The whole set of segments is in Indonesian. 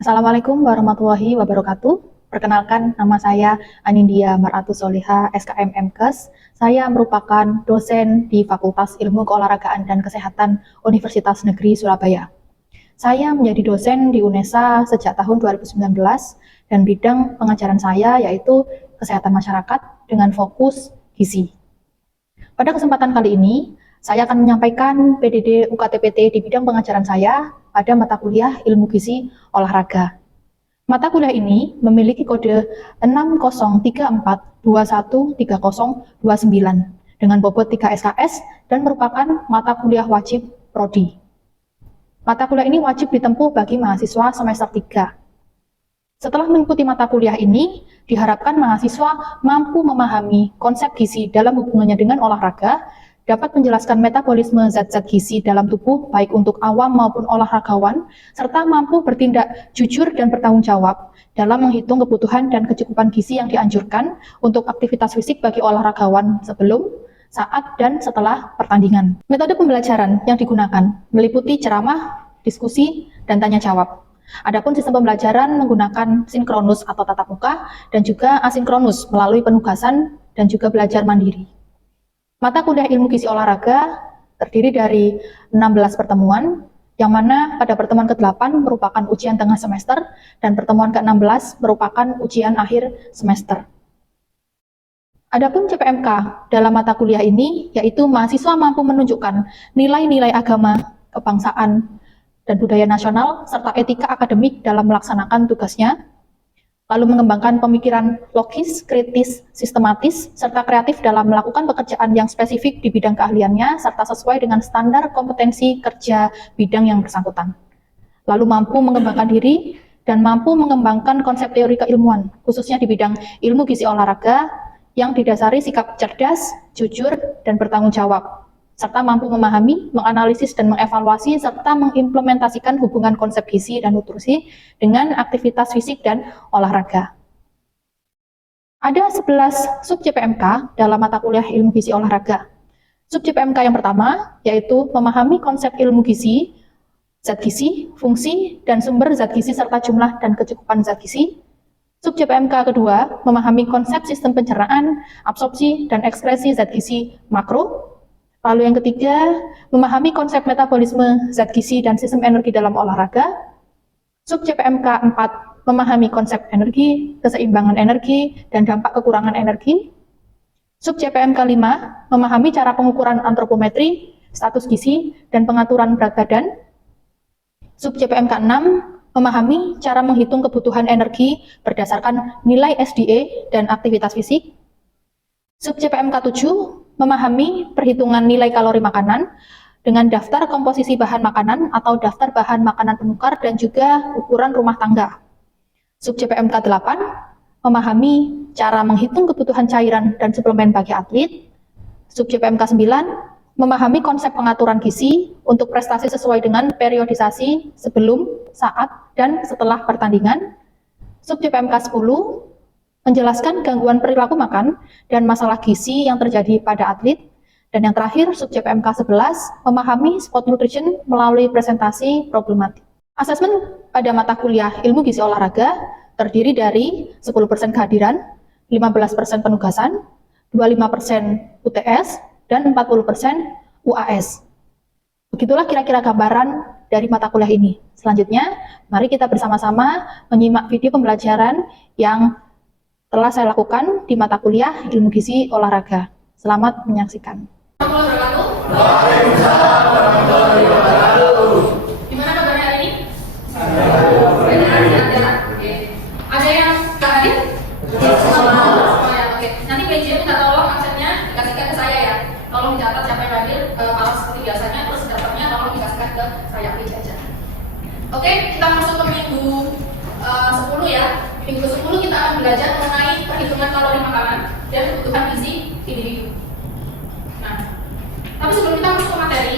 Assalamualaikum warahmatullahi wabarakatuh. Perkenalkan, nama saya Anindya Maratus Soliha, SKM MKes. Saya merupakan dosen di Fakultas Ilmu Keolahragaan dan Kesehatan Universitas Negeri Surabaya. Saya menjadi dosen di UNESA sejak tahun 2019 dan bidang pengajaran saya yaitu kesehatan masyarakat dengan fokus gizi. Pada kesempatan kali ini, saya akan menyampaikan PDD UKT-PT di bidang pengajaran saya pada mata kuliah Ilmu Gizi Olahraga. Mata kuliah ini memiliki kode 6034213029 dengan bobot 3 SKS dan merupakan mata kuliah wajib prodi. Mata kuliah ini wajib ditempuh bagi mahasiswa semester 3. Setelah mengikuti mata kuliah ini, diharapkan mahasiswa mampu memahami konsep gizi dalam hubungannya dengan olahraga, dapat menjelaskan metabolisme zat-zat gizi dalam tubuh baik untuk awam maupun olahragawan, serta mampu bertindak jujur dan bertanggung jawab dalam menghitung kebutuhan dan kecukupan gizi yang dianjurkan untuk aktivitas fisik bagi olahragawan sebelum, saat, dan setelah pertandingan. Metode pembelajaran yang digunakan meliputi ceramah, diskusi, dan tanya jawab. Adapun sistem pembelajaran menggunakan sinkronus atau tatap muka dan juga asinkronus melalui penugasan dan juga belajar mandiri. Mata kuliah Ilmu Gizi Olahraga terdiri dari 16 pertemuan, yang mana pada pertemuan ke-8 merupakan ujian tengah semester dan pertemuan ke-16 merupakan ujian akhir semester. Adapun CPMK dalam mata kuliah ini yaitu mahasiswa mampu menunjukkan nilai-nilai agama, kebangsaan, dan budaya nasional, serta etika akademik dalam melaksanakan tugasnya, lalu mengembangkan pemikiran logis, kritis, sistematis, serta kreatif dalam melakukan pekerjaan yang spesifik di bidang keahliannya, serta sesuai dengan standar kompetensi kerja bidang yang bersangkutan. Lalu mampu mengembangkan diri dan mampu mengembangkan konsep teori keilmuan, khususnya di bidang ilmu gizi olahraga, yang didasari sikap cerdas, jujur, dan bertanggung jawab, serta mampu memahami, menganalisis, dan mengevaluasi, serta mengimplementasikan hubungan konsep gizi dan nutrisi dengan aktivitas fisik dan olahraga. Ada 11 sub CPMK dalam mata kuliah Ilmu Gizi Olahraga. Sub CPMK yang pertama yaitu memahami konsep ilmu gizi, zat gizi, fungsi, dan sumber zat gizi serta jumlah dan kecukupan zat gizi. Sub CPMK kedua memahami konsep sistem pencernaan, absorpsi, dan ekskresi zat gizi makro. Lalu yang ketiga, memahami konsep metabolisme zat gizi dan sistem energi dalam olahraga. Sub CPMK 4, memahami konsep energi, keseimbangan energi, dan dampak kekurangan energi. Sub CPMK 5, memahami cara pengukuran antropometri, status gizi, dan pengaturan berat badan. Sub CPMK 6, memahami cara menghitung kebutuhan energi berdasarkan nilai SDA dan aktivitas fisik. Sub CPMK 7, memahami perhitungan nilai kalori makanan dengan daftar komposisi bahan makanan atau daftar bahan makanan penukar dan juga ukuran rumah tangga. Sub CPMK 8, memahami cara menghitung kebutuhan cairan dan suplemen bagi atlet. Sub CPMK 9, memahami konsep pengaturan gizi untuk prestasi sesuai dengan periodisasi sebelum, saat, dan setelah pertandingan. Sub CPMK 10, menjelaskan gangguan perilaku makan dan masalah gizi yang terjadi pada atlet. Dan yang terakhir, sub CPMK 11, memahami sport nutrition melalui presentasi problematik. Asesmen pada mata kuliah Ilmu Gizi Olahraga terdiri dari 10% kehadiran, 15% penugasan, 25% UTS, dan 40% UAS. Begitulah kira-kira gambaran dari mata kuliah ini. Selanjutnya, mari kita bersama-sama menyimak video pembelajaran yang telah saya lakukan di mata kuliah Ilmu Gizi Olahraga. Selamat menyaksikan. Waalaikumsalam warahmatullahi wabarakatuh. Gimana kabarnya hari ini? Sehat. Oke. Ada yang nggak hadir? Semuanya. Oke. Nanti PJ minta tolong absennya dikasihkan ke saya ya. Tolong dicatat siapa yang hadir. Kalau seperti biasanya, terus daftarnya tolong dikasihkan ke saya PJ aja. Oke, kita masuk ke minggu 10 ya. Minggu 10 kita akan belajar mengenai perhitungan kalori makanan dan kebutuhan gizi individu. Nah, tapi sebelum kita masuk ke materi,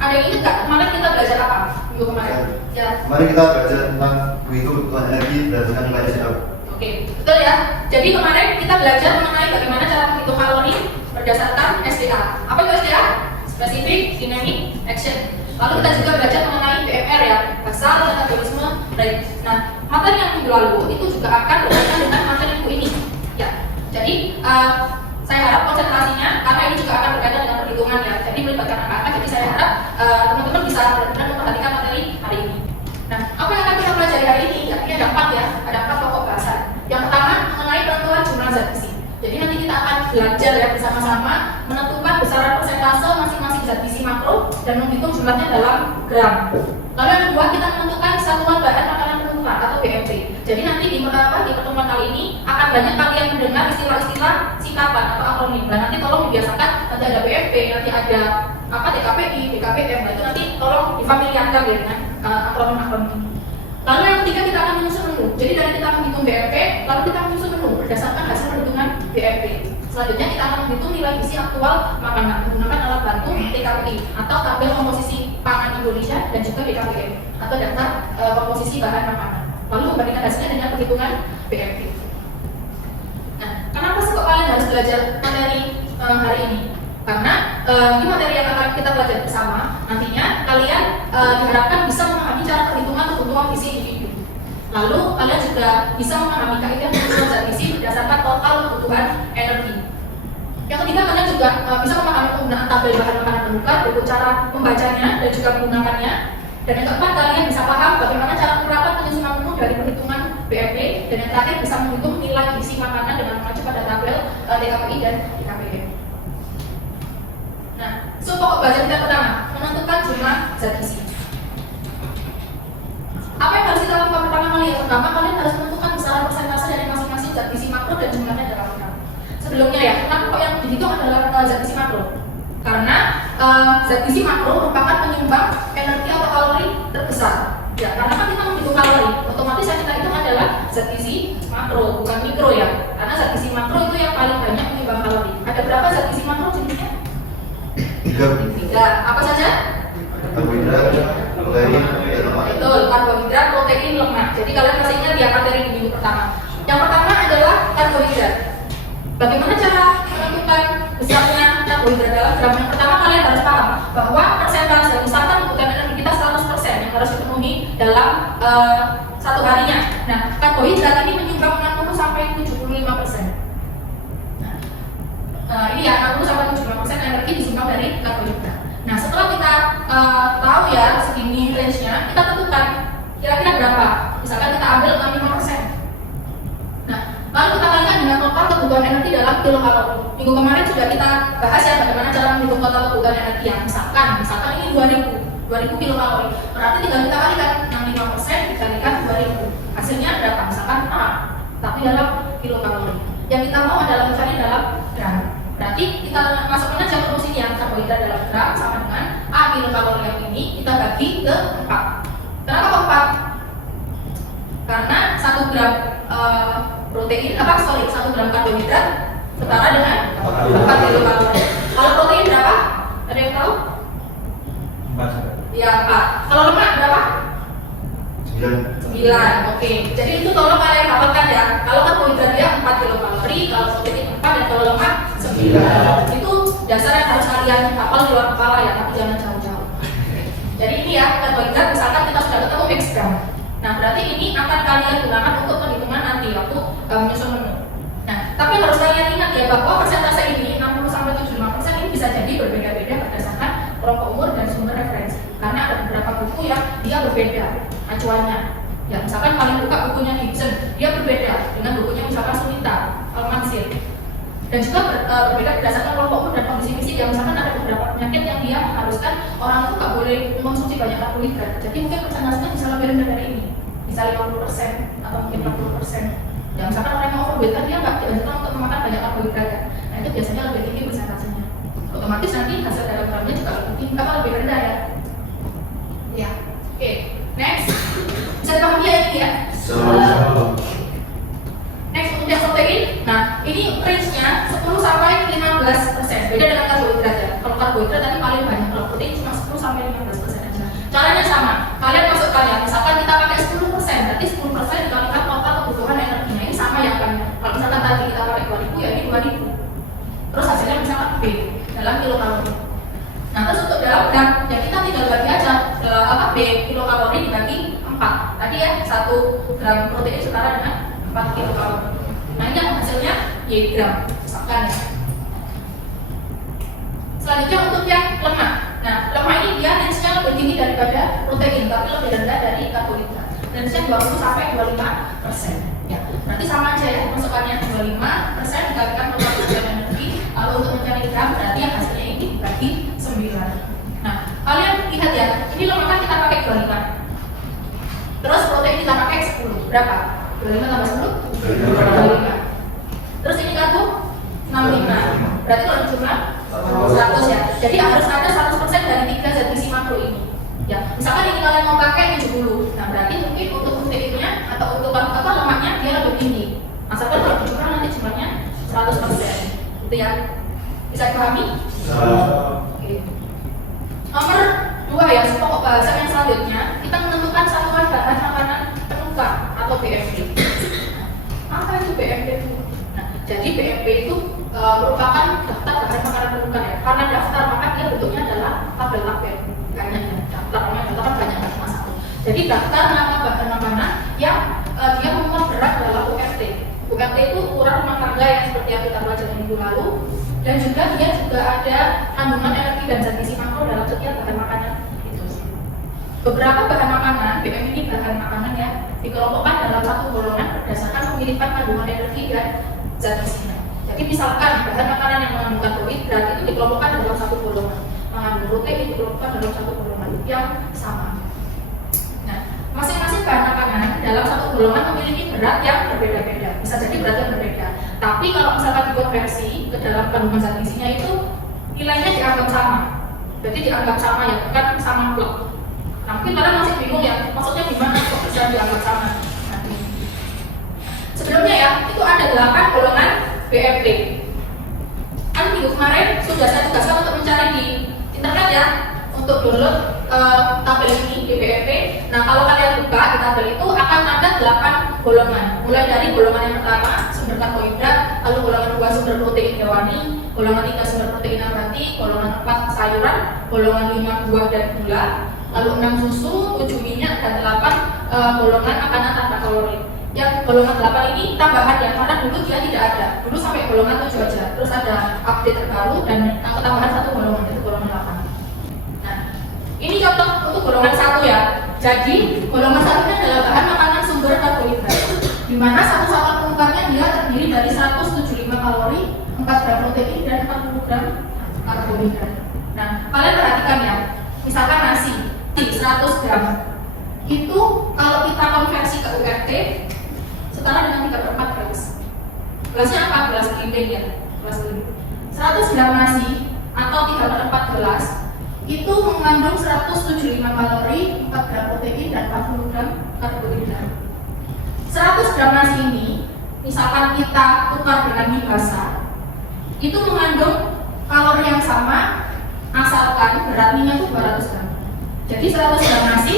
ada yang ingat nggak kemarin kita belajar apa minggu kemarin? Ya. Mari kita belajar tentang menghitung kebutuhan energi berdasarkan nilai SDA. Oke, betul ya. Jadi kemarin kita belajar mengenai bagaimana cara menghitung kalori berdasarkan SDA. Apa itu SDA? Specific Dynamic Action. Lalu kita juga belajar mengenai BMR ya, basal metabolisme rate. Nah, materi yang minggu lalu itu juga akan berkaitan dengan materi minggu ini. Ya, jadi saya harap konsentrasinya karena ini juga akan berkaitan dengan perhitungan ya. Jadi melibatkan anak-anak. Jadi saya harap teman-teman bisa benar-benar memperhatikan materi hari ini. Nah, apa yang akan kita pelajari hari ini? Ya, ini ada 4 ya, ada 4 pokok bahasan. Yang pertama mengenai penentuan jumlah zat gizi. Jadi nanti kita akan belajar ya bersama-sama menentukan besaran persentase masing-masing zat gizi makro dan menghitung jumlahnya dalam gram. Lalu yang kedua kita menentukan satuan bahan makanan penuturan atau BMP. Jadi nanti di pertemuan kali ini akan banyak kalian mendengar istilah-istilah singkatan atau akronim. Dan nanti tolong dibiasakan, nanti ada BMP, nanti ada TKPI, BKPM. Nah, itu nanti tolong difamiliarkan ya dengan akronim-akronim ini. Lalu yang ketiga kita akan menyusun menu. Jadi dari kita menghitung BMP, lalu kita menyusun menu berdasarkan hasil perhitungan BMP. Selanjutnya kita akan menghitung nilai gizi aktual makanan menggunakan alat bantu TKPI atau tabel komposisi pangan Indonesia dan juga BKPM atau daftar komposisi bahan makanan. Lalu membandingkan hasilnya dengan perhitungan BMP. Nah, kenapa sih kok kalian harus belajar materi hari ini? Karena ini materi yang akan kita pelajari bersama. Nantinya kalian diharapkan bisa memahami cara perhitungan kebutuhan gizi individu. Lalu kalian juga bisa memahami kaidah kebutuhan zat gizi berdasarkan total kebutuhan energi. Yang ketiga kalian juga bisa memahami penggunaan tabel bahan makanan penuturan, buku cara membacanya dan juga menggunakannya. Dan yang keempat kalian bisa paham bagaimana cara penerapan penyusunan menu dari perhitungan BMP. Dan yang terakhir bisa menghitung nilai gizi makanan dengan mengacu pada tabel TKPI dan TKPM. Nah, pokok belajar kita pertama menentukan jumlah zat gizi. Apa yang harus kita lakukan pertama kali? Yang pertama kalian harus menentukan besaran persentase dari masing-masing zat gizi makro dan jumlahnya dalam gram. Sebelumnya ya, kenapa kok yang dihitung adalah zat gizi makro? Karena zat gizi makro merupakan penyumbang energi atau kalori terbesar. Ya, karena kan kita menghitung kalori, otomatis yang kita hitung adalah zat gizi makro, bukan mikro ya. Karena zat gizi makro itu yang paling banyak menyumbang kalori. Ada berapa zat gizi makro jenisnya? 3. Apa saja? Karbohidrat, protein, lemak. Betul, karbohidrat, protein, lemak. Jadi kalian masih ingat ya materi di minggu pertama. Yang pertama adalah karbohidrat. Bagaimana cara menentukan besarnya karbohidrat dalam gram? Yang pertama kalian harus paham bahwa persentase misalkan kebutuhan energi kita 100% yang harus dipenuhi dalam satu harinya. Nah, karbohidrat ini menyumbang 60 sampai 75%. Ini ya 60 sampai 75% energi disumbang dari karbohidrat. Nah, setelah kita tahu ya segini range-nya, kita tentukan kira-kira berapa. Misalkan kita ambil 65%. Nah, lalu kita kalikan dengan total kebutuhan energi dalam kilokalori. Minggu kemarin sudah kita bahas ya bagaimana cara menghitung total kebutuhan energi ya. Misalkan ini 2000 kilokalori. Berarti tinggal kita kalikan 65% dikalikan 2000. Hasilnya berapa? Misalkan A, tapi dalam kilokalori. Yang kita mau adalah mencari dalam gram. Berarti kita masukkan aja proporsinya karbohidrat dalam gram sama dengan A kilokalori yang ini kita bagi ke 4. Kenapa kok 4? Karena 1 gram protein 1 gram karbohidrat setara dengan 4 kilokalori. Kalau protein berapa? Ada yang tahu? 4. Ya 4. Kalau lemak berapa? 9. Oke. Jadi itu tolong kalian hafalkan ya. Kalau karbohidrat dia 4 kilokalori, kalau protein 4 dan kalau lemak 9. Itu dasar yang harus kalian hafal di luar kepala ya, tapi jangan jauh-jauh. Jadi ini ya karbohidrat misalkan kita sudah ketemu X gram. Nah, berarti ini akan kalian gunakan untuk perhitungan nanti waktu menyusun menu. Nah, tapi harus kalian ingat ya bahwa persentase ini 60 sampai 75% ini bisa jadi berbeda-beda berdasarkan kelompok umur dan sumber referensi. Karena ada beberapa buku yang dia berbeda acuannya. Ya, misalkan kalian buka bukunya Gibson, dia berbeda dengan bukunya misalkan Sunita, Almansir. Dan juga berbeda berdasarkan kelompok umur dan kondisi fisik. Ya, misalkan ada beberapa penyakit yang dia mengharuskan orang itu nggak boleh mengonsumsi banyak karbohidrat. Jadi mungkin persentasenya bisa lebih rendah dari ini, bisa 50% atau mungkin 40%. Ya, misalkan orang yang overweight kan dia nggak dianjurkan untuk memakan banyak karbohidrat kan. Nah, itu biasanya lebih tinggi persentasenya. Otomatis nanti hasil dalam gramnya juga lebih tinggi, apa lebih rendah ya? Ya, oke. Next, bisa dipahami ya ini ya? Next untuk yang protein, nah ini range-nya 10 sampai 15%. Beda dengan karbohidrat ya. Kalau karbohidrat tadi paling banyak, kalau protein cuma 10 sampai 15% aja. Caranya sama. Kalian masukkan ya. Misalkan kita pakai 10%, berarti 10% dikalikan total kebutuhan energinya. Ini sama ya kan? Kalau misalkan tadi kita pakai 2000 ya ini 2000. Terus hasilnya misalkan B dalam kilokalori. Nah, terus untuk dalam gram, ya kita tinggal bagi aja B kilokalori dibagi 4. Tadi berarti ya 1 gram protein setara dengan 4 kilokalori. Nah ini yang hasilnya Y gram, misalkan ya. Selanjutnya untuk yang lemak. Nah lemak ini dia range-nya lebih tinggi daripada protein, tapi lebih rendah dari karbohidrat. Range-nya 20 sampai 25%. Ya, berarti sama aja ya, masukannya 25% dikalikan dengan energi. Lalu untuk mencari gram berarti yang hasilnya ini dibagi 9. Nah kalian lihat ya, ini lemak kan kita pakai 25, terus protein kita pakai 10. Berapa? 25 tambah 10? 25. Terus ini karbo 65. Berarti kalau jumlah 100 ya. Jadi harus ada 100% dari 3 zat gizi makro ini. Ya, misalkan ini kalian mau pakai 70. Nah, berarti mungkin untuk proteinnya atau untuk lemaknya dia lebih tinggi. Asalkan kalau dikurang nanti jumlahnya 100%. Gitu ya. Bisa dipahami? Oke. Nomor 2 ya, pokok bahasan yang selanjutnya, kita menentukan satuan bahan makanan penukar atau BMP. Apa itu BMP itu? Nah, jadi BMP itu merupakan daftar bahan makanan penukar ya. Karena daftar maka dia bentuknya adalah tabel-tabel. Banyak ya, daftar kan banyak cuma satu. Jadi daftar nama bahan makanan yang dia memuat berat dalam URT. URT itu ukuran rumah tangga yang seperti yang kita pelajari minggu lalu. Dan juga dia juga ada kandungan energi dan zat gizi makro dalam setiap bahan makanan itu. Beberapa bahan makanan, BM ini bahan makanan ya, dikelompokkan dalam satu golongan berdasarkan pemilipan kandungan energi dan zat gizinya. Jadi misalkan bahan makanan yang mengandung karbohidrat itu dikelompokkan dalam satu golongan, mengandung protein dikelompokkan dalam satu golongan yang sama. Nah, masing-masing bahan makanan dalam satu golongan memiliki berat yang berbeda-beda, bisa jadi berat yang berbeda. Tapi kalau misalkan dikonversi ke dalam kandungan zat gizinya itu nilainya dianggap sama. Jadi dianggap sama ya, bukan sama blok. Nah, mungkin kalian masih bingung ya, maksudnya gimana kok bisa dianggap sama? Nah, sebelumnya ya, itu ada 8 golongan BMP. Kan minggu kemarin sudah saya tugaskan untuk mencari di internet ya, untuk download tabel ini di BMP. Nah, kalau kalian buka di tabel itu akan ada 8 golongan. Mulai dari golongan yang pertama sumber karbohidrat, lalu golongan 2 sumber protein hewani, golongan 3 sumber protein nabati, golongan 4 sayuran, golongan 5 buah dan gula, lalu 6 susu, 7 minyak, dan 8 golongan makanan tanpa kalori. Yang golongan 8 ini tambahan ya, karena dulu dia tidak ada. Dulu sampai golongan 7 aja. Terus ada update terbaru dan tambahan 1 golongan, itu golongan 8. Nah, ini contoh untuk golongan 1 ya. Jadi golongan 1 ini adalah bahan makanan sumber karbohidrat, di mana satu satuan penukarnya dia terdiri dari 175 kalori, 4 gram protein, dan 40 gram karbohidrat. Nah, kalian perhatikan ya, misalkan nasi 100 gram, itu kalau kita konversi ke URT setara dengan 3/4 gelas. Gelasnya apa? Gelas gerimbing ya, gelas gerimbing. 100 gram nasi atau 3/4 gelas itu mengandung 175 kalori, 4 gram protein, dan 40 gram karbohidrat. 100 gram nasi ini, misalkan kita tukar dengan mie basah, itu mengandung kalori yang sama, asalkan berat mie-nya itu 200 gram. Jadi 100 gram nasi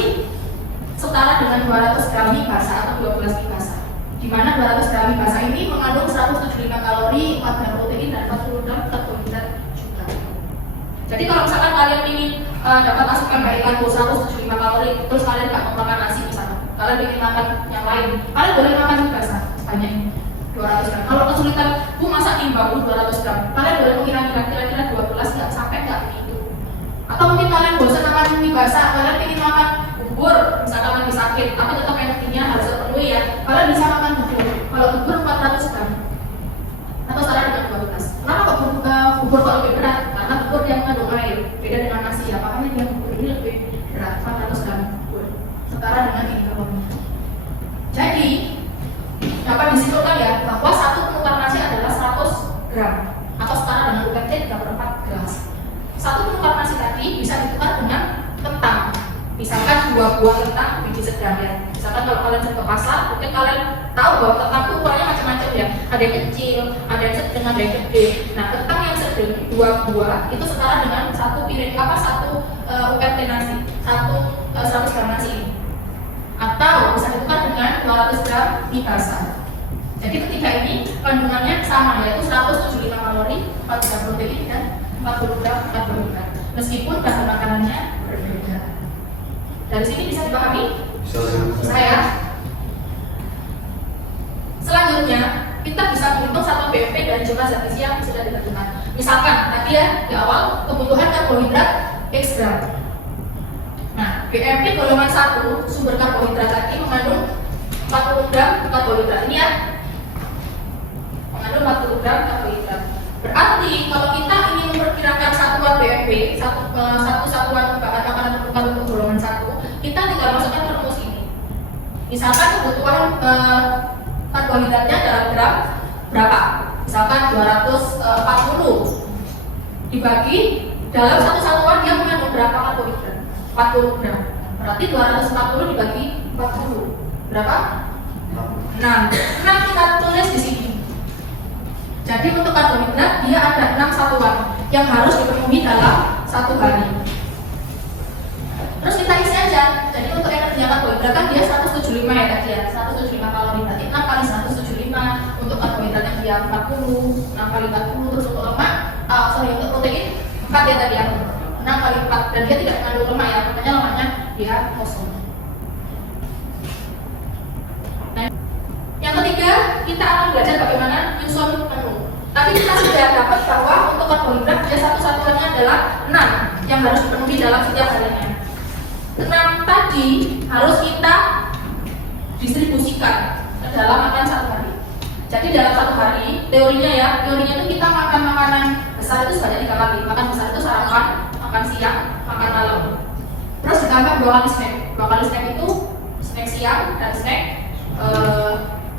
setara dengan 200 gram mie basah atau 12 mie basah. Di mana 200 gram mie basah ini mengandung 175 kalori, 4 gram protein, dan 40 gram karbohidrat juga. Jadi kalau misalkan kalian ingin dapat asupan baik karbo 175 kalori, terus kalian nggak mau makan nasi misalnya, kalian ingin makan yang lain, kalian boleh makan mie basah sebanyak 200 gram. Kalau kesulitan, bu masak mie bambu 200 gram, kalian boleh kira-kira 12 nggak sampai nggak itu. Atau mungkin kalian bosan makan mie basah, kalian ingin makan bubur, misalkan lagi sakit, tapi tetap energinya harus terpenuhi ya, kalian bisa makan bubur. Kalau bubur 400 gram atau setara dengan 12. Kenapa kok bubur kok lebih berat? Karena bubur yang mengandung air, beda dengan nasi ya, makanya dia bubur ini lebih berat, 400 gram bubur setara dengan ini kalori. Jadi dapat disimpulkan ya bahwa satu penukar nasi adalah 100 gram atau setara dengan URT 3/4 gelas. Satu penukar nasi tadi bisa ditukar dengan kentang. Misalkan 2 buah kentang biji sedang ya. Misalkan kalau kalian ke pasar, mungkin kalian tahu bahwa kentang itu ukurannya macam-macam ya. Ada yang kecil, ada yang sedang, ada yang gede. Nah, kentang yang sedang 2 buah itu setara dengan 1 piring satu URT nasi, 100 gram nasi ini. Atau bisa ditukar dengan 200 gram mie basah. Jadi ketiga ini kandungannya sama, yaitu 175 kalori, 4 gram protein, dan 40 gram karbohidrat. Meskipun bahan makanannya berbeda. Dari sini bisa dipahami Saya. Selanjutnya, kita bisa menghitung satuan BMP dari jumlah zat gizi yang sudah ditentukan. Misalkan tadi ya di awal kebutuhan karbohidrat X gram. Nah, BMP golongan 1 sumber karbohidrat tadi mengandung 40 gram karbohidrat. Ini ya, mengandung 40 gram karbohidrat. Berarti kalau kita ingin memperkirakan satuan BMP, satu satuan bahan makanan pokok untuk golongan 1, kita tinggal masukkan rumus ini. Misalkan kebutuhan karbohidratnya dalam gram berapa? Misalkan 240 dibagi dalam satu satuan dia mengandung berapa karbohidrat? 40 gram. Berarti 240 dibagi 40 berapa? 6. 6 kita tulis di sini. Jadi untuk karbohidrat dia ada 6 satuan yang harus dipenuhi dalam satu hari. Terus kita isi aja. Jadi untuk energi karbohidrat kan dia 175 ya tadi ya, 175 kalori. Berarti 6 kali 175 untuk karbohidratnya dia 40, 6 kali 40. Terus untuk lemak, untuk protein 4 ya tadi ya, 6 kali 4. Dan dia tidak mengandung lemak ya, makanya lemaknya dia kosong. Nah, yang ketiga kita akan belajar bagaimana nyusun menu. Tadi kita sudah dapat bahwa untuk karbohidrat dia satu satuannya adalah 6 yang harus dipenuhi dalam setiap harinya. 6 tadi harus kita distribusikan ke dalam makan satu hari. Jadi dalam satu hari, teorinya itu kita makan makanan besar itu sebanyak 3 kali. Makan besar itu sarapan, makan siang, makan malam. Terus ditambah 2 kali snack. 2 kali snack itu snack siang dan snack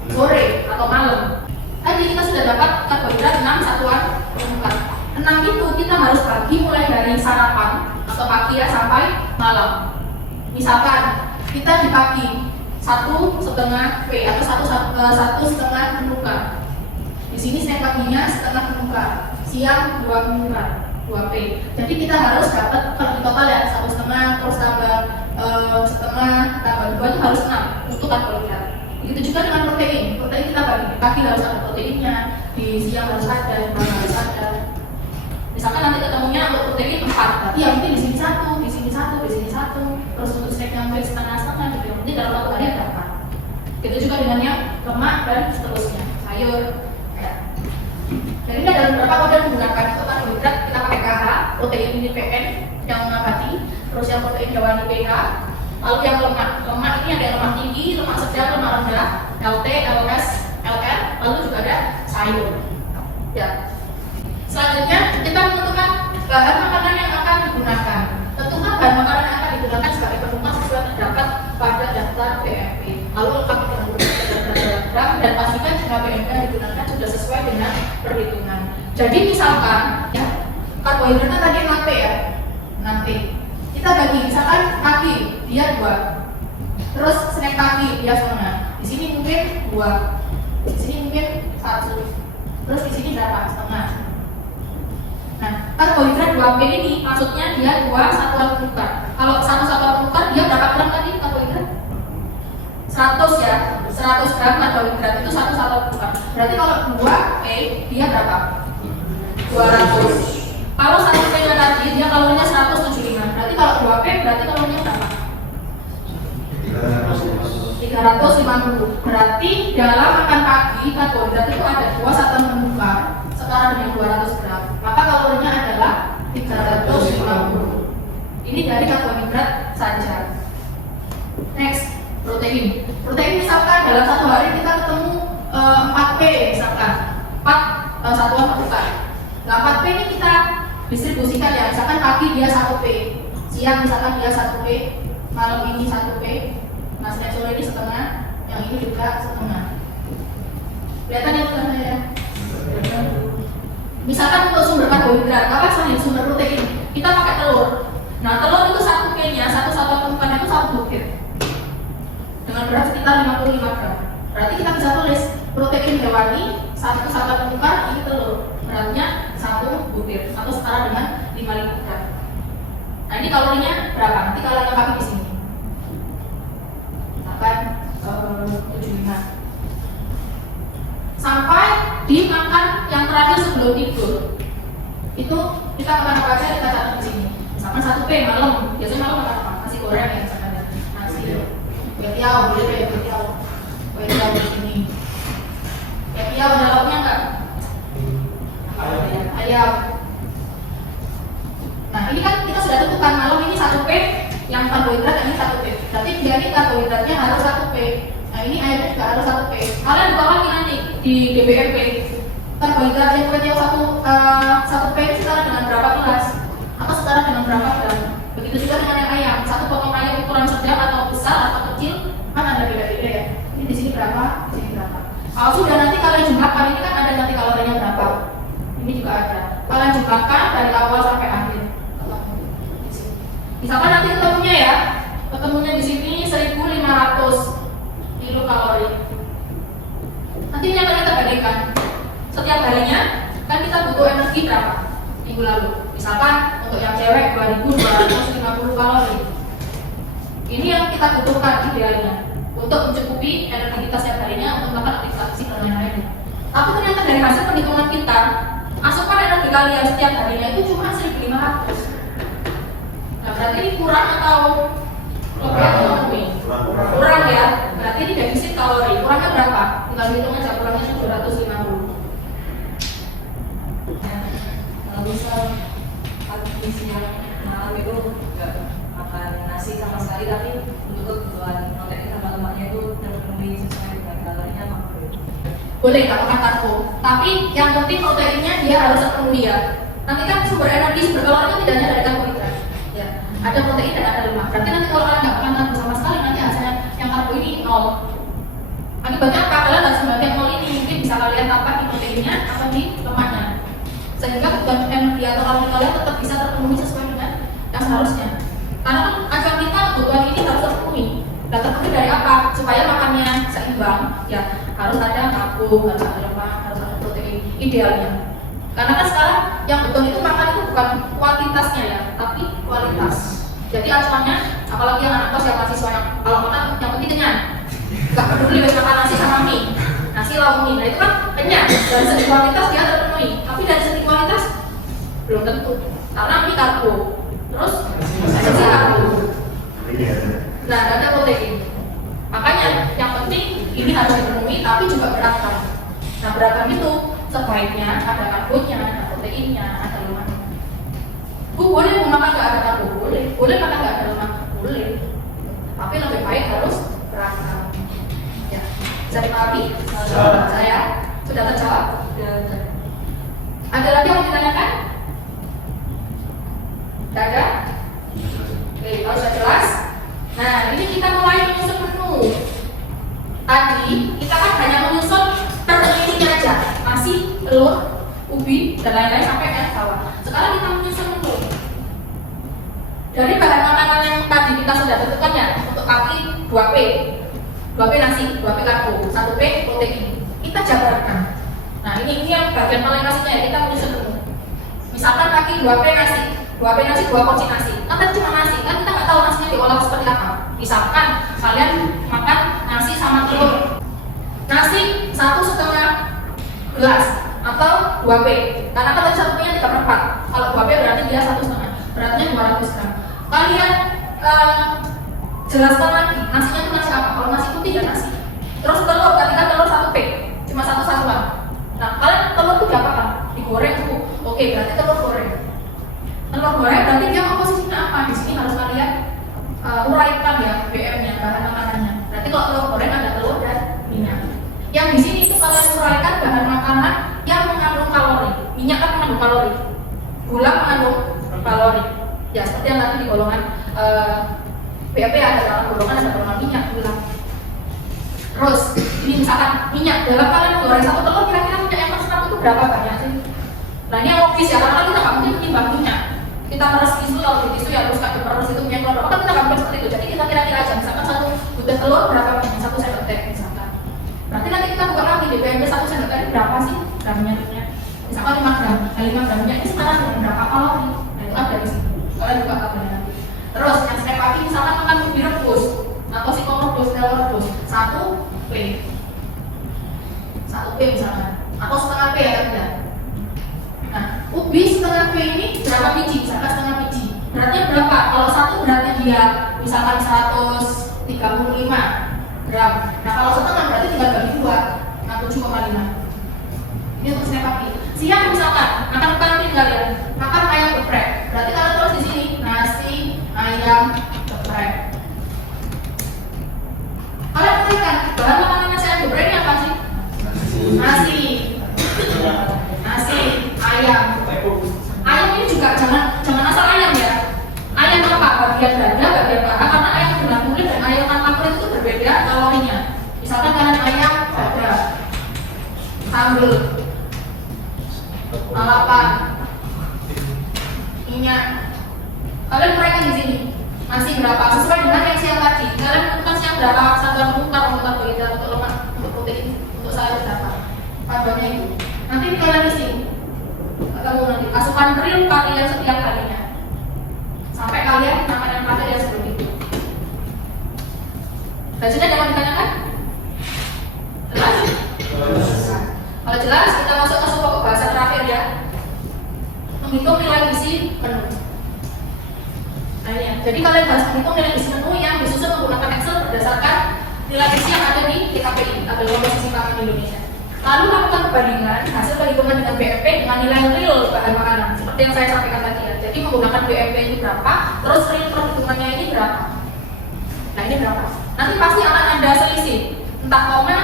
sore atau malam. Tadi kita sudah dapat karbohidrat 6 satuan pembuka. 6 itu kita harus bagi mulai dari sarapan atau pagi ya sampai malam. Misalkan kita di pagi 1,5 P atau 1,5 pembuka. Di sini snack paginya setengah pembuka, siang 2 pembuka, 2 P. Jadi kita harus dapat kalau di total ya 1,5 terus tambah setengah tambah 2 itu harus 6 untuk karbohidrat. Begitu juga dengan protein. Protein kita bagi pagi harus ada proteinnya, di siang harus ada, di malam harus ada. Misalkan nanti ketemunya untuk protein 4, berarti ya mungkin di sini 1, di sini 1, di sini 1. Terus untuk snack yang setengah-setengah gitu. Nanti dalam satu hari ada apa? Begitu juga dengan yang lemak dan seterusnya, sayur. Ya. Dan ini ada beberapa model menggunakan untuk karbohidrat kita pakai KH, protein ini PN yang nabati, terus yang protein hewani PH. Lalu yang lemak ini ada lemak tinggi, lemak sedang, lemak rendah, LT, LS, LR, lalu juga ada sayur. Ya. Selanjutnya kita menentukan bahan makanan yang akan digunakan. Tentukan bahan makanan yang akan digunakan sebagai penumpang sesuai terdapat pada daftar BMP. Lalu lengkapi dengan gram dan pastikan jumlah BMP yang digunakan sudah sesuai dengan perhitungan. Jadi misalkan ya karbohidratnya tadi 6 P ya, 6 P. Kita bagi misalkan pagi dia 2, terus snack pagi dia setengah. Di sini mungkin 2, di sini mungkin 1, terus di sini berapa? Setengah. Nah, karbohidrat 2P ini maksudnya dia 2 satuan pemukar. Kalau 1 satuan pemukar dia berapa gram tadi karbohidrat? 100 ya, 100 gram karbohidrat itu 1 satuan pemukar. Berarti kalau 2P dia berapa? 200. Kalau 1P nya tadi dia kalorinya 175. Berarti kalau 2P berarti kalorinya berapa? 350. Berarti dalam makan pagi karbohidrat itu ada 2 satuan pemukar setara dengan 200 gram. Maka kalorinya adalah 350. Ini dari karbohidrat saja. Next, protein. Protein misalkan dalam satu hari kita ketemu 4P misalkan 4 satuan pemukar. Nah 4P ini kita distribusikan ya. Misalkan pagi dia 1P, siang misalkan dia 1P, malam ini 1P. Nah snack sore ini setengah, yang ini juga setengah. Kelihatan ya teman-teman ya? Misalkan untuk sumber karbohidrat, apa selain sumber protein? Kita pakai telur. Nah telur itu 1P-nya, satu satuan pembukaan itu 1 butir dengan berat sekitar 55 gram. Berarti kita bisa tulis protein hewani 1 satuan pembukaan ini telur, beratnya 1 butir atau setara dengan 55 gram. Nah ini kalorinya berapa? Nanti kalau kita pakai di sini akan 75. Sampai dimakan yang terakhir sebelum tidur itu kita makan apa aja kita catat di sini. Misalkan 1P malam, biasanya malam makan apa? Nasi goreng ya misalkan, nasi tiao, boleh kayak tiao. Kayak tiao di sini. Kayak tiao ada lauknya enggak? Ayam. Nah, ini kan kita sudah tentukan malam ini 1P, yang karbohidrat ini 1P. Berarti dia ini karbohidratnya harus 1P. Nah, ini airnya juga harus 1P. Kalian buka lagi nanti di DBMP. Karbohidrat yang kita tahu 1P itu setara dengan berapa gelas? Atau setara dengan berapa gram? Begitu juga dengan yang ayam. Satu potong ayam ukuran sedang atau besar atau kecil kan ada beda-beda ya. Ini di sini berapa? Di sini berapa? Kalau sudah nanti kalian jumlahkan ini kan ada nanti kalorinya berapa? Ini juga ada. Kalian jumlahkan dari awal sampai akhir. Misalkan nanti ketemunya ya, ketemunya di sini 1.500 kilokalori. Nanti ini akan kita bandingkan. Setiap harinya kan kita butuh energi berapa minggu lalu. Misalkan untuk yang cewek 2.250 kalori. Ini yang kita butuhkan idealnya untuk mencukupi energi kita setiap harinya untuk melakukan aktivitas fisik dan lain-lainnya. Tapi ternyata dari hasil perhitungan kita, asupan energi kalian setiap harinya itu cuma 1.500. Nah, berarti ini kurang atau lebih? Kurang ya. Berarti ini defisit kalori. Kurangnya berapa? Tinggal hitung aja, kurangnya 750. Kalau misal pagi siang malam itu nggak makan nasi sama sekali, tapi untuk kebutuhan protein sama lemaknya itu terpenuhi sesuai dengan kalorinya, maka boleh nggak makan karbo, tapi yang penting proteinnya dia harus terpenuhi ya. Nanti kan sumber energi, sumber kalori itu tidak hanya dari karbohidrat ya, ada protein dan ada lemak. Berarti nanti kalau kalian nggak makan karbo sama sekali, nanti hasilnya yang karbo ini 0. Akibatnya apa? Kalian harus membantu 0 ini mungkin bisa kalian tambah di proteinnya atau di lemaknya, sehingga kebutuhan energi atau kalori kalian tetap bisa terpenuhi sesuai dengan yang seharusnya. Karena kan acuan kita kebutuhan ini harus terpenuhi. Dan terpenuhi dari apa? Supaya makannya seimbang ya, harus ada karbo, harus ada lemak, harus ada protein idealnya. Karena kan sekarang yang betul itu makan itu bukan kuantitasnya ya, tapi kualitas. Jadi acuannya, apalagi yang anak kos yang mahasiswa yang kalau makan yang penting kenyang, nggak peduli makan nasi sama mie, nasi lauk mie, nah itu kan kenyang. Dari segi kualitas dia terpenuhi, tapi dari segi kualitas belum tentu. Karena mie karbo, terus nasi karbo. Nah, ada protein. Makanya yang penting ini harus dipenuhi, tapi juga beragam. Nah, beragam itu sebaiknya ada karbonya, ada proteinnya, ada lemaknya. Bu, boleh makan nggak ada karbo? Boleh. Boleh makan nggak ada lemak? Boleh. Tapi lebih baik harus beragam. Ya, bisa dipahami? Saya sudah terjawab. Ada lagi yang mau ditanyakan? Tidak ada? Oke, kalau sudah jelas. Nah, ini kita mulai menyusun menu. Tadi kita kan hanya menyusun per ininya aja, nasi, telur, ubi, dan lain-lain sampai ke bawah. Sekarang kita menyusun menu. Dari bahan makanan yang tadi kita sudah tentukan ya, untuk pagi 2P, 2P nasi, 2P karbo, 1P protein. Kita jabarkan. Nah, ini yang bagian paling kasihnya ya, kita menyusun menu. Misalkan pagi 2P nasi, 2P nasi, 2 porsi nasi. Kan tadi cuma nasi, kan kita nggak tahu nasinya diolah seperti apa. Misalkan kalian makan nasi sama telur, nasi 1,5 gelas atau 2P. Karena kan tadi satunya 3/4. Kalau 2P berarti dia 1,5, beratnya 200 gram. Kalian jelaskan lagi nasinya itu nasi apa. Kalau nasi putih ya nasi. Terus telur, tadi kan telur 1P, cuma 1 satuan. Nah, kalian telur itu diapakan? Digoreng tuh. Oke, berarti telur goreng. Telur goreng berarti dia komposisinya apa? Di sini harus kalian uraikan ya BM-nya, bahan makanannya. Berarti kalau telur goreng ada telur dan minyak. Yang di sini itu kalian uraikan bahan makanan yang mengandung kalori. Minyak kan mengandung kalori, gula mengandung kalori. Ya seperti yang tadi di golongan BAP ada dalam golongan minyak gula. Terus ini misalkan minyak, dalam kalian menggoreng 1 telur kira-kira minyak yang terserap itu berapa banyak sih? Nah ini yang logis ya, karena kita nggak mungkin menimbang minyak. Kita meres tisu, kalau di tisu ya terus kan diperes itu minyak berapa, kan kita nggak mungkin seperti itu. Jadi kita kira-kira aja, misalkan 1 butir telur berapa minyak, 1 sendok teh misalkan. Berarti nanti kita buka lagi di BMP 1 sendok teh berapa sih gramnya minyak? Misalkan 5 gram, 5 gram minyak ini setara dengan berapa kalori? Nah itu ada di sini. Kalian buka tabelnya nanti. Terus yang setiap pagi misalkan makan ubi rebus atau singkong rebus, telur rebus, 1P, 1P misalkan, atau setengah P ya tidak. Nah, ubi setengah P ini berapa biji? Misalkan setengah biji. Beratnya berapa? Kalau 1 beratnya dia misalkan 135, gram. Nah kalau setengah berarti tinggal bagi 2, nah 7,5. Ini untuk snack pagi. Siang misalkan akan kantin kalian makan ayam geprek, berarti kalian tulis di sini nasi ayam geprek. Kalian perhatikan bahan makanan nasi ayam geprek ini apa sih? Nasi, ayam. Ayam ini juga jangan asal ayam ya. Ayam apa? Bagian dada, bagian paha. Karena ayam dengan kulit dan ayam tanpa kulit itu berbeda kalorinya. Misalkan kalian ayam dada, sambal, lalapan, minyak. Kalian perhatikan di sini masih berapa sesuai dengan yang siang tadi. Kalian menentukan siang berapa satuan mutar begitu untuk lemak, untuk protein, untuk sayur berapa. Paduannya itu. Nanti kalian isi. Ketemu nanti asupan real kalian setiap harinya. Sampai kalian makan yang padat yang seperti itu. Rajinnya jangan ditanyakan. Jelas? Kalau jelas, kita masuk ke pokok bahasa terakhir ya. Menghitung nilai gizi menu. Nah ini ya. Jadi kalian harus menghitung nilai gizi menu yang disusun menggunakan Excel berdasarkan nilai gizi yang ada di TKPI, Tabel Komposisi Pangan Indonesia. Lalu lakukan perbandingan hasil perhitungan dengan BMP dengan nilai real bahan makanan, seperti yang saya sampaikan tadi ya. Jadi menggunakan BMP ini berapa, terus real perhitungannya ini berapa. Nah ini berapa? Nanti pasti akan ada selisih, entah koma,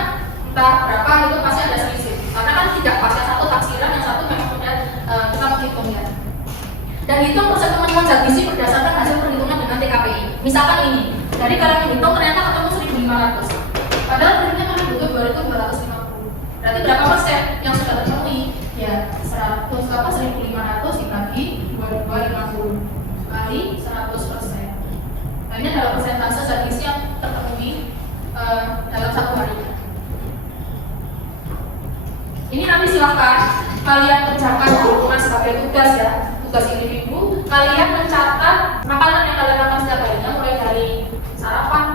entah berapa itu pasti ada selisih. Karena kan tidak pas yang satu taksiran, yang satu memang sudah kita menghitung ya. Dan hitung proses pemenuhan zat gizi berdasarkan hasil perhitungan dengan TKPI. Misalkan ini, dari kalian menghitung ternyata ketemu 1.500. Padahal ternyata kalian butuh 2.250. Berarti berapa persen yang sudah terpenuhi? Ya 1.500 dibagi 2.250 kali 100%. Nah ini adalah persentase zat gizi yang terpenuhi dalam satu hari. Ini nanti silahkan kalian kerjakan hubungan sebagai tugas ya, tugas individu. Kalian mencatat makanan yang kalian makan setiap harinya, mulai dari sarapan,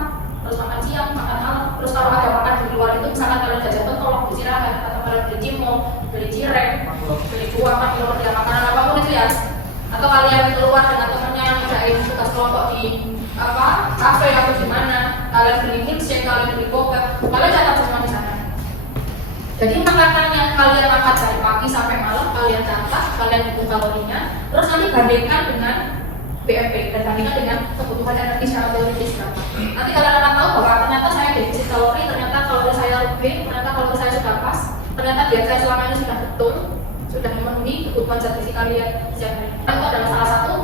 terus makan siang, makan malam, terus kalau ada makan di luar itu misalkan kalian jajan tolong istirahat, atau kalian beli cimol, beli cireng, beli buah, makan makanan apapun itu ya. Atau kalian keluar dengan temennya ngadain tugas kelompok di kafe atau di mana, kalian beli milkshake, kalian beli boba, kalian catat semua di sana. Jadi makanan yang kalian makan dari pagi sampai malam kalian catat, kalian hitung kalorinya, terus nanti bandingkan dengan BMP dan bandingkan dengan kebutuhan energi secara teoritis berapa. Nanti kalian akan tahu bahwa ternyata saya defisit kalori, ternyata kalori saya lebih, ternyata kalori saya sudah pas, ternyata diet saya selama ini sudah betul, sudah memenuhi kebutuhan zat gizi kalian setiap hari. Itu adalah salah satu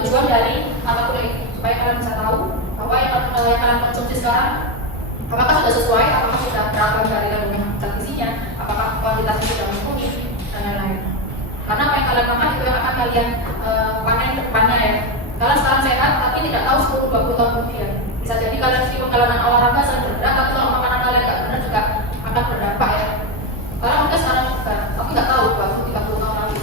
tujuan dari mata kuliah ini, supaya kalian bisa tahu bahwa yang kalian konsumsi sekarang apakah sudah sesuai, apakah sudah berapa dari kandungan zat gizinya, apakah kuantitasnya sudah memenuhi dan lain-lain. Karena apa yang kalian makan itu yang akan kalian panen ke depannya ya. Kalian sekarang sehat tapi tidak tahu 10-20 tahun kemudian. Bisa jadi kalian meskipun kalian olahraga sering bergerak, tapi kalau makanan kalian nggak benar juga akan berdampak ya. Karena mungkin sekarang bukan, tapi nggak tahu 20-30 tahun lagi.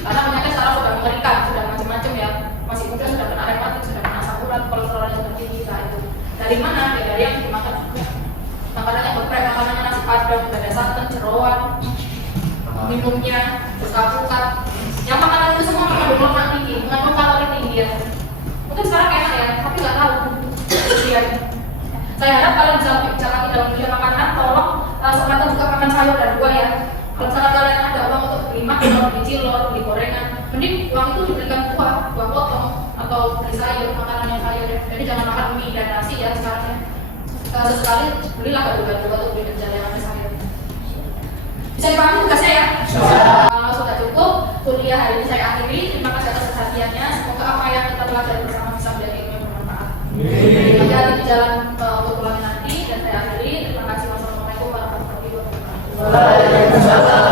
Karena penyakit sekarang sudah mengerikan, sudah macam-macam ya. Masih muda sudah kena rematik, sudah kena asam urat, kolesterolnya sudah tinggi, nah itu. Dari mana? Ya, dari yang dimakan juga. Makanannya geprek, makanannya nasi padang, ada santan, jeroan, minumnya, terus alpukat. Yang makanan itu semua mengandung lemak tinggi, mengandung kalori tinggi ya. Mungkin sekarang enak ya, tapi nggak tahu. Kemudian, saya harap kalian bisa lagi dalam dunia makanan, tolong semata juga makan sayur dan buah ya. Kalau misalkan kalian ada uang untuk beli makan, beli cilor, beli gorengan, mending uang itu diberikan buah potong atau beli sayur, makanan yang sayur ya. Jadi jangan makan mie dan nasi ya sekarang ya. Sesekali belilah gado-gado atau beli kerja yang ada sayur. Bisa dipahami tugasnya ya? Kalau sudah cukup, kuliah hari ini saya akhiri. Terima kasih atas perhatiannya. Semoga apa yang kita pelajari bersama bisa menjadi ilmu yang bermanfaat. Jadi di jalan untuk pulang nanti dan saya akhiri. Terima kasih. Wassalamualaikum warahmatullahi wabarakatuh.